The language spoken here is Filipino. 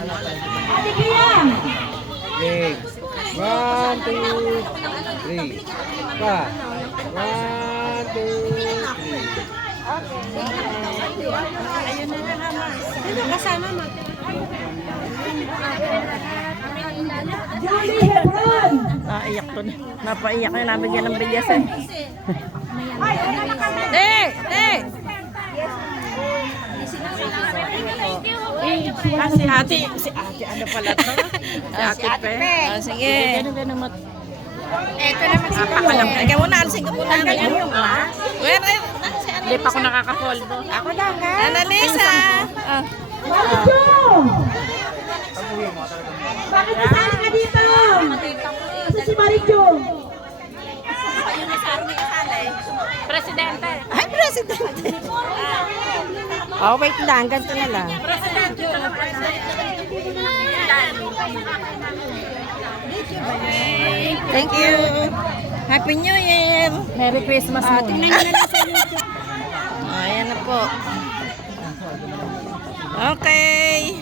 Ate Kia! Okay. 1, 2, 3. Pa. 1, 2, 3. Ano kasama mo? Johnny Hebron! Naiyak to na. Napaiyak na nabigyan ng bilyasan. Si ate ano pala to? Si ate Pe. Sige. Ganun mat. Ito naman si Pakalam. Ikaw muna, alisin ka muna. Where? Hindi pa ako nakakapolvo. Ako lang ha? Annalisa. Marijo! Bakit isali ka dito? Asa si Marijo? Presidente. Ay, presidente! Oh, wait lang. Ganito na lang. Thank you. Happy New Year. Merry Christmas mo. Tingnan nyo na lang sa YouTube. Ayan na po. Okay.